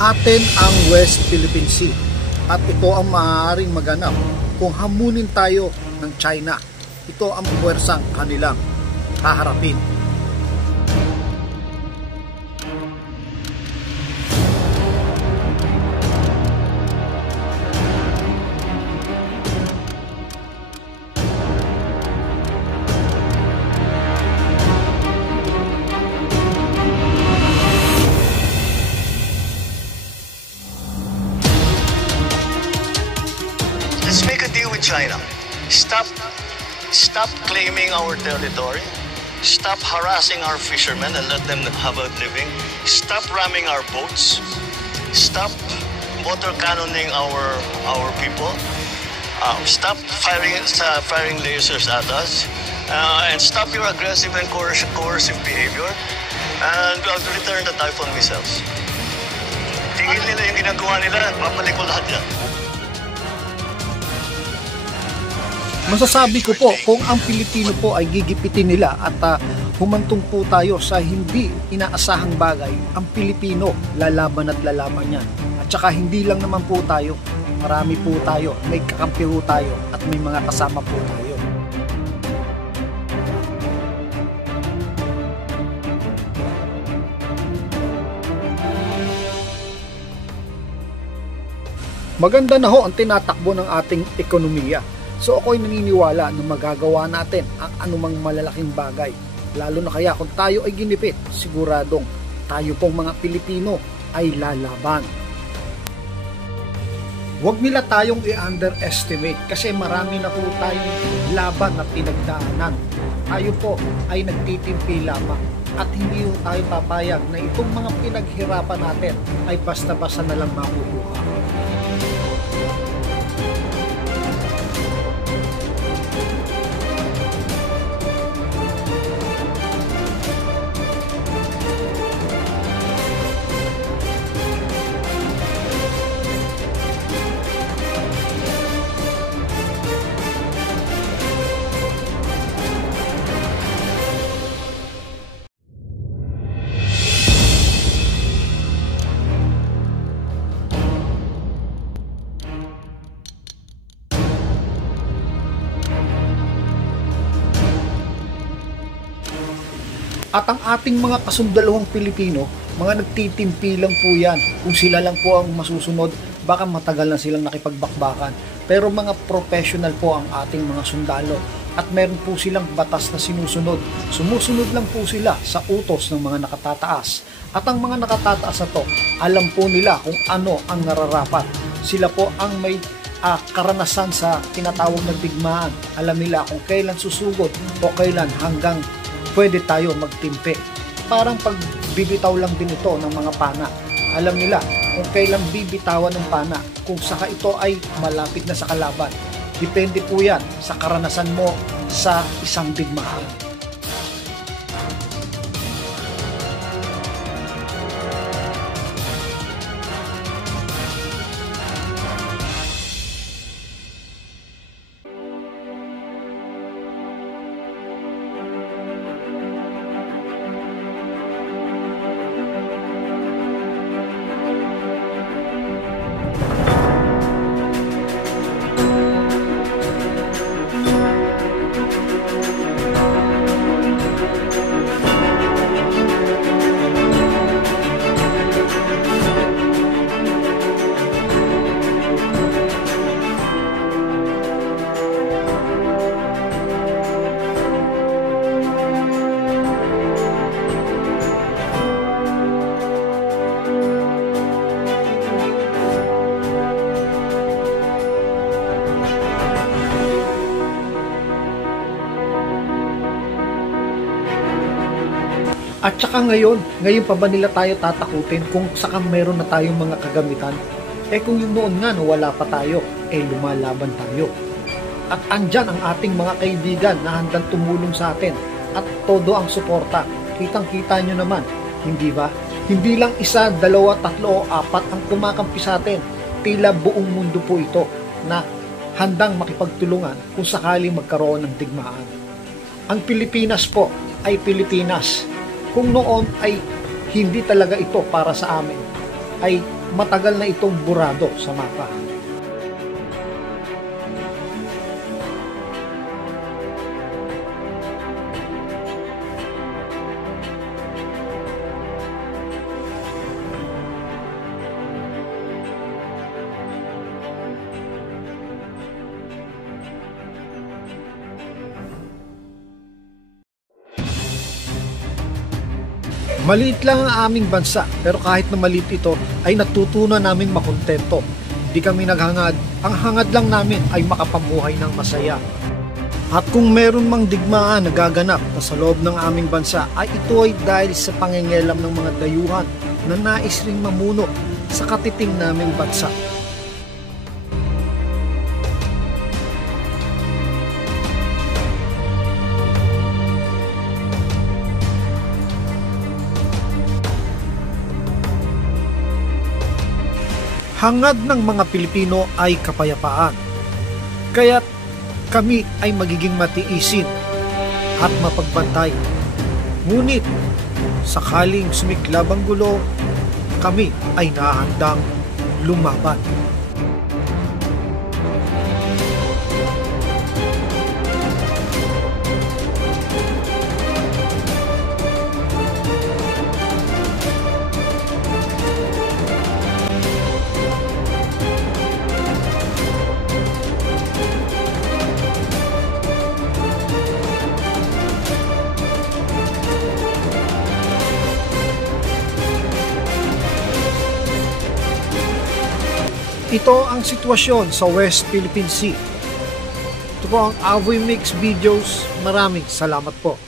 Atin ang West Philippine Sea at ito ang maaaring maganap kung hamunin tayo ng China. Ito ang puwersang kanilang haharapin. Let's make a deal with China. Stop claiming our territory. Stop harassing our fishermen and let them have a living. Stop ramming our boats. Stop water cannoning our people. Stop firing lasers at us. And stop your aggressive and coercive behavior. And return the Typhoon missiles. Tigil nila yung ginagawa nila. Babalik ko lahat yan. Masasabi ko po kung ang Pilipino po ay gigipitin nila at humantong po tayo sa hindi inaasahang bagay, ang Pilipino lalaban at lalaban yan. At saka hindi lang naman po tayo, marami po tayo, may kakampi po tayo at may mga kasama po tayo. Maganda na ho ang tinatakbo ng ating ekonomiya. So ako'y naniniwala na magagawa natin ang anumang malalaking bagay. Lalo na kaya kung tayo ay ginipit, siguradong tayo pong mga Pilipino ay lalaban. Huwag nila tayong i-underestimate kasi marami na po tayong laban na pinagdaanan. Tayo po ay nagtitimpi lamang at hindi po tayo papayag na itong mga pinaghirapan natin ay basta-basta na lang makukuha. At ang ating mga kasundalawang Pilipino, mga nagtitimpi lang po yan. Kung sila lang po ang masusunod, baka matagal na silang nakipagbakbakan. Pero mga professional po ang ating mga sundalo. At meron po silang batas na sinusunod. Sumusunod lang po sila sa utos ng mga nakatataas. At ang mga nakatataas na to, alam po nila kung ano ang nararapat. Sila po ang may karanasan sa tinatawag na digmaan. Alam nila kung kailan susugod o kailan hanggang pwede tayo magtimpi. Parang pagbibitaw lang din ito ng mga pana. Alam nila kung kailan bibitawan ng pana, kung saka ito ay malapit na sa kalaban. Depende po yan sa karanasan mo sa isang digmaan. At saka ngayon pa ba nila tayo tatakutin kung saka meron na tayong mga kagamitan? Kung yung noon nga wala pa tayo, lumalaban tayo. At andyan ang ating mga kaibigan na handang tumulong sa atin at todo ang suporta. Kitang-kita nyo naman, hindi ba? Hindi lang isa, dalawa, tatlo o apat ang kumakampi sa atin. Tila buong mundo po ito na handang makipagtulungan kung sakaling magkaroon ng digmaan. Ang Pilipinas po ay Pilipinas. Kung noon ay hindi talaga ito para sa amin, ay matagal na itong burado sa mapa. Maliit lang ang aming bansa, pero kahit na maliit ito ay natutunan namin makontento. Hindi kami naghangad, ang hangad lang namin ay makapamuhay ng masaya. At kung meron mang digmaan na gaganap na sa loob ng aming bansa, ay ito ay dahil sa pangingialam ng mga dayuhan na nais ring mamuno sa katiting naming bansa. Hangad ng mga Pilipino ay kapayapaan. Kaya't kami ay magiging matiisin at mapagbantay. Ngunit sakaling sumiklab ang gulo, kami ay nahandang lumaban. Ito ang sitwasyon sa West Philippine Sea. Ito po ang Avoy Mix Videos. Maraming salamat po.